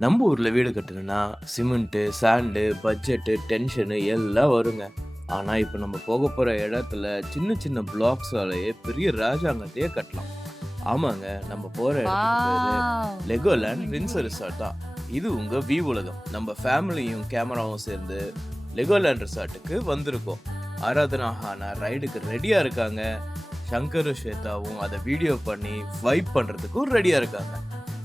நம்ம ஊர்ல வீடு கட்டணும்னா சிமெண்ட்டு, சாண்டு, பட்ஜெட்டு, டென்ஷனு எல்லாம் வருங்க. ஆனா, இப்ப நம்ம போகப்போற இடத்துல சின்ன சின்ன பிளாக்ஸாலயே பெரிய ராஜாங்கத்தையே கட்டலாம். ஆமாங்க, நம்ம போற இடத்துக்கு பேரு வாவ்! லெகோலேண்ட் வின்சர் ரிசார்ட் தான். இது உங்க வி உலகம். நம்ம ஃபேமிலியும் கேமராவும் சேர்ந்து லெகோலேண்ட் ரிசார்ட்டுக்கு வந்திருக்கோம். ஆராதனா ஹானா ரைடுக்கு ரெடியா இருக்காங்க. சங்கரும் ஸ்வேதாவும் அதை வீடியோ பண்ணி வைப் பண்றதுக்கும் ரெடியா இருக்காங்க.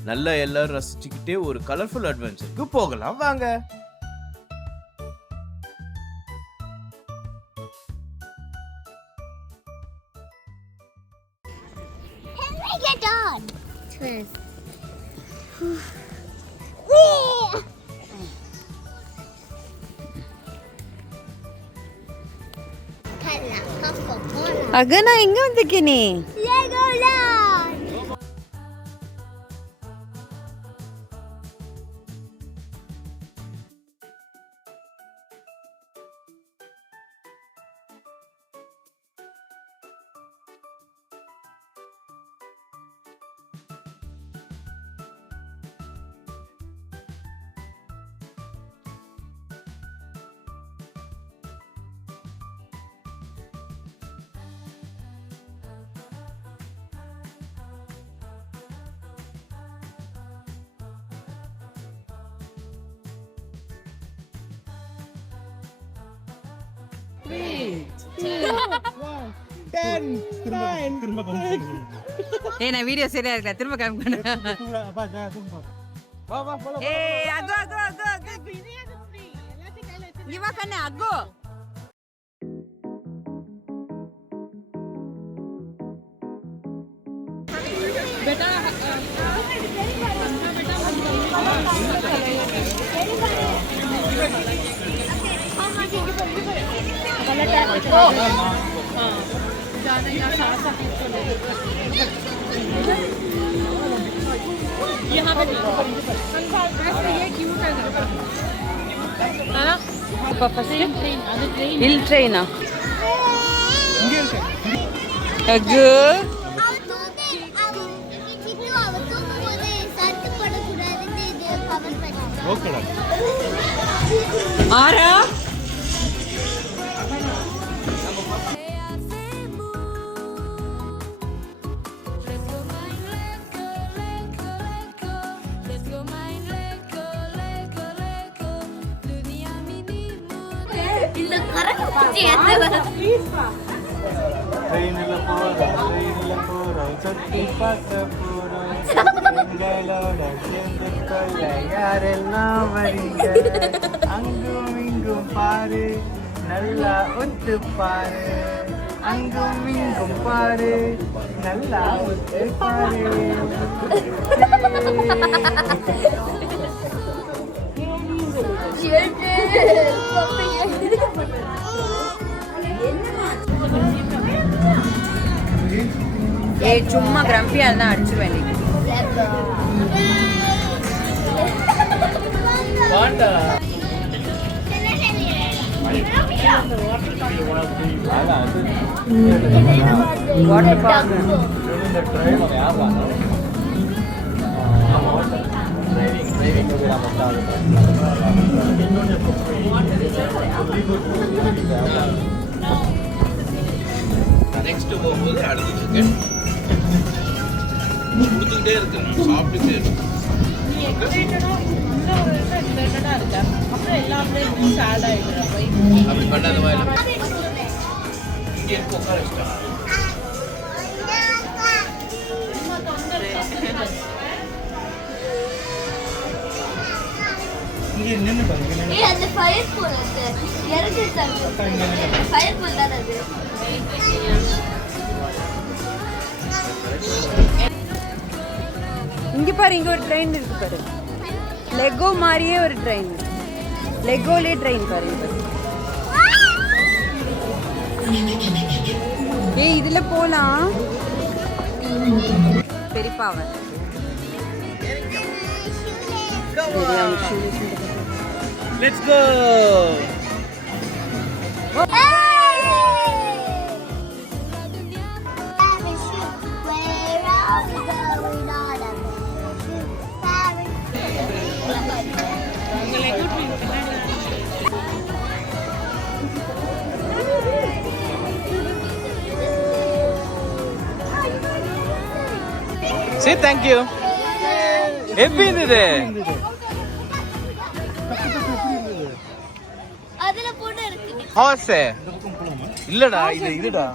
நல்லா எல்லாரும் ரசிச்சுக்கிட்டே ஒரு கலர்ஃபுல் அட்வென்ச்சருக்கு போகலாம் வாங்க. We get on. Twist. அகனா எங்க வந்திருக்க நீ? Legoland. ஏய் நான் வீடியோ சரியா இருக்கல திரும்ப காமிக்கணும். ஏய் அகோ அகோ அகோ அகோ இங்க வா கண்ணு அகோ. ஹில் ட்ரெயினா அகோ ஆரா இந்த கரண்ட் பிடிச்சி ஏத்துவா ட்ரெயின்ல போறோம் சுத்தி பார்க்க போறோம் எங்களோட சேர்ந்து கொள்ள யாரெல்லாம் வரீங்க அங்கும் இங்கும் பாரு நல்லா ஒத்து பாரு அங்கும் இங்கும் பாரு நல்லா ஒத்து பாரு ஏய் சும்மா கிரம்பியா இருந்தா அடிச்சிருவேன் நீ. வாட்டர் பார்க் நெக்ஸ்ட் போகும்போது அடுத்த சிக்கன் கொடுத்துக்கிட்டே இருக்கு, சாப்பிட்டுட்டே இருக்கு. அப்படி பண்ணாத வாயில இங்கே இருக்கு உட்கார வச்சுட்டாங்க. இங்கே நின்று பாருங்க ஏய் அந்த ஃபயர் போல் அது இறங்கிட்டாங்க ஃபயர் போல் தான் அது இங்க பாரு இங்க ஒரு ட்ரெயின் இருக்கு பாரு. லெகோ மாதிரியே ஒரு ட்ரெயின். லெகோலே ட்ரெயின் பாரு இங்க. ஏய் இதுல போலாம். பெரியப்பாவன். Let's go. Where are we going on a mission? சரி தேங்க்யூ. எப்படி இருந்தது? அதுல போட்டு இருக்கு. ஹார்ஸ் இல்லடா, இதுடா.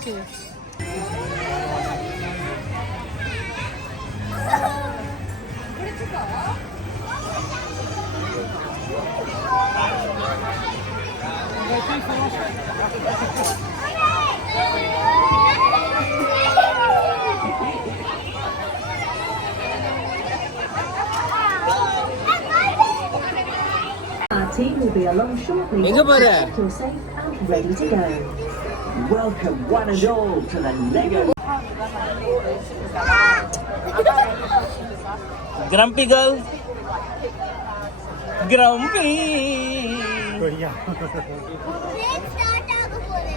Our team will be along shortly. எங்க பாரு? You're safe and ready to go. Welcome one and all to the Lego. Grumpy girl. Grumpy. கொய்யா Break start ஆக போகுது.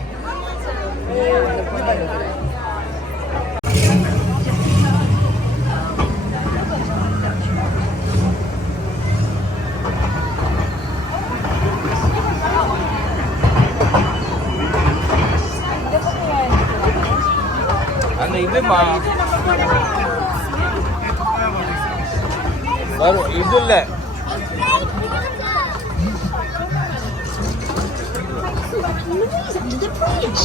அந்த இதுமா வரும், இது இல்ல. Under the bridge.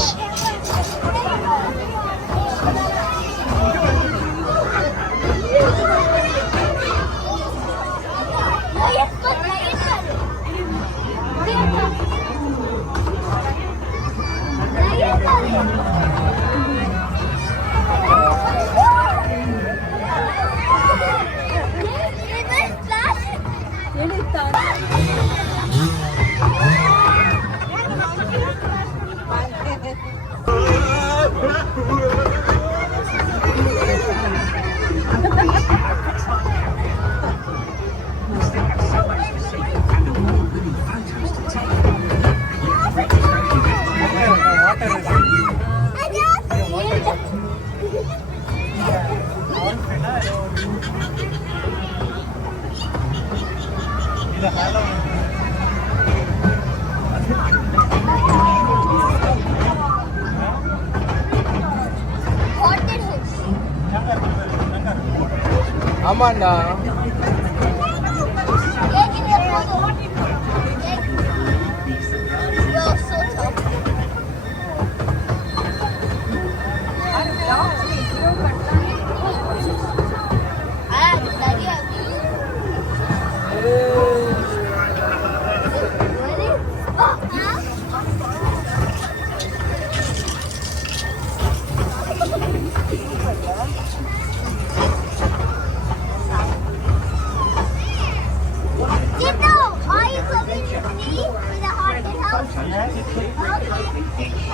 ஆமாண்டா.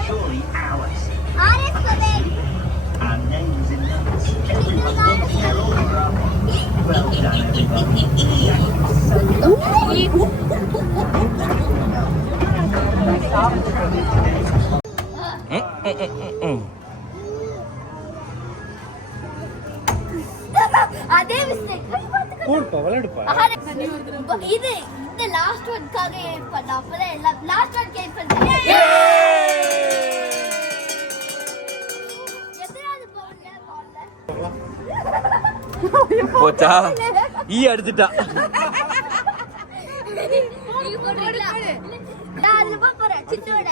Surely ours. Our names in numbers. Well done, everybody. அதே மிஸ்டேக் போடுப்பா விளையாடுப்பா இது இந்த லாஸ்ட் ஒன்காக எயிட் பண்ண அப்பதான் எல்லாம் லாஸ்ட் ஒன் எயிட் பண்ண எத்தனாவது பவுன்ல போச்சா? ஈ அடிச்சுட்டா. நீங்க போடுறீங்களா? நான் அதுல போறேன் சின்னோட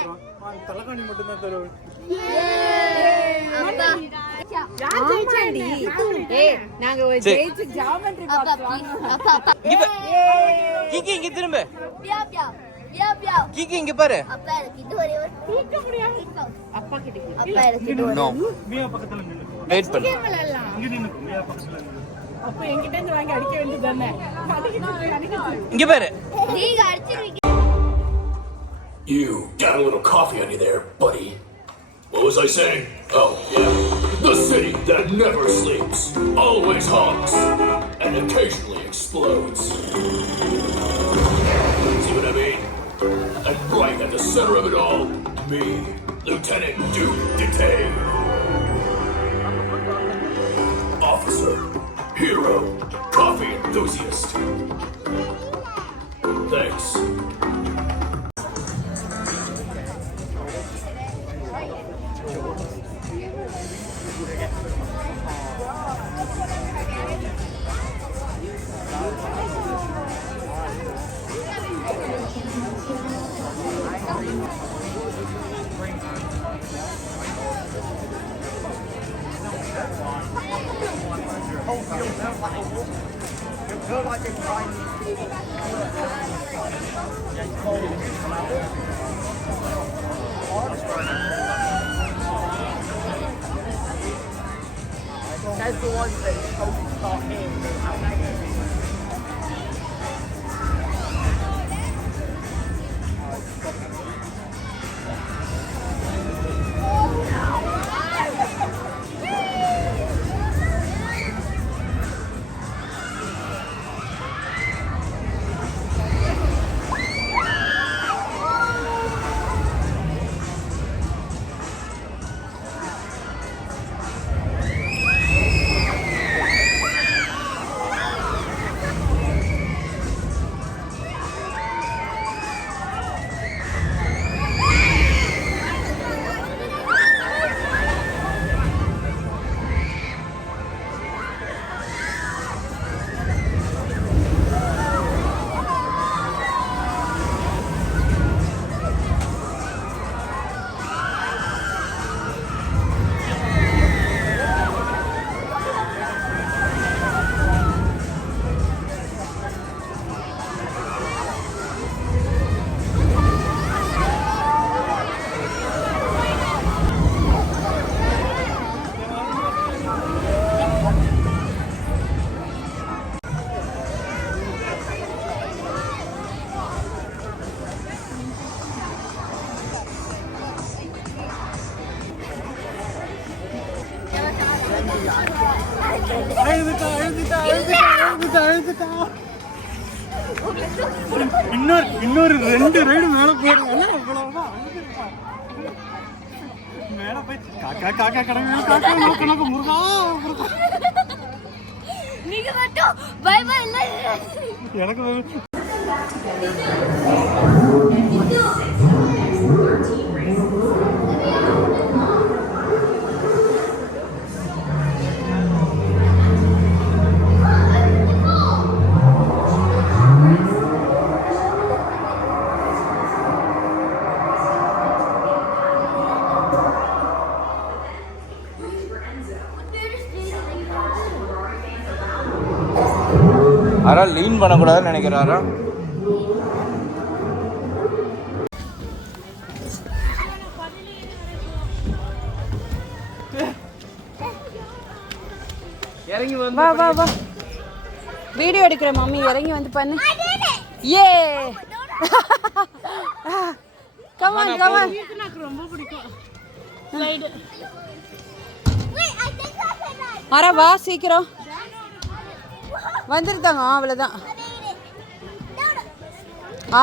தலைகாணி மட்டும் தான் தருவேன் அப்பா நாங்க சரி. ஜெயிச்சு ஜாமெண்ட்ரி பாக்ஸ் வாங்குறோம். அப்பா அப்பா இங்க கிக்கி இங்க திரும்ப. பியா பியா பியா பியா கிக்கி இங்க பாரு. அப்பா எனக்கு இது ஒரே ஒரு தூக்க முடியாது அப்பா கிட்ட அப்பா எனக்கு இது நோ. மியா பக்கத்துல நின்னு வெயிட் பண்ணு. இங்க நின்னு மியா பக்கத்துல நின்னு அப்ப என்கிட்ட இருந்து வாங்கி அடிக்க வேண்டியது தானே? இங்க பாரு. நீங்க அடிச்சிருவீங்க. You got a little coffee on you there, buddy. What was I saying? Oh, yeah. The city that never sleeps, always honks, and occasionally explodes. See what I mean? And right at the center of it all, me, Lieutenant Duke Detay. Officer, hero, coffee enthusiast. Thanks. இன்னொரு 2 ride மேல போடுங்க. அவ்வளவுதான். மேல போய் காக்கா காக்கா கடங்க காக்கா நோக்க முருகா முருகா. நீங்க மட்டும் பை பை இல்ல. எனக்கு ஆரா லீன் பண்ணக்கூடாதுன்னு நினைக்கிறாரா? இறங்கி வந்து வா வா வா வீடியோ எடுக்கிற மம்மி இறங்கி வந்து பண்ணு. ஏ கமான் கமான். எனக்கு ரொம்ப பிடிக்கும் ஸ்லைடு. ஆரா வா சீக்கிரம் வந்துருந்தாங்க. அவ்வளோதான். ஆ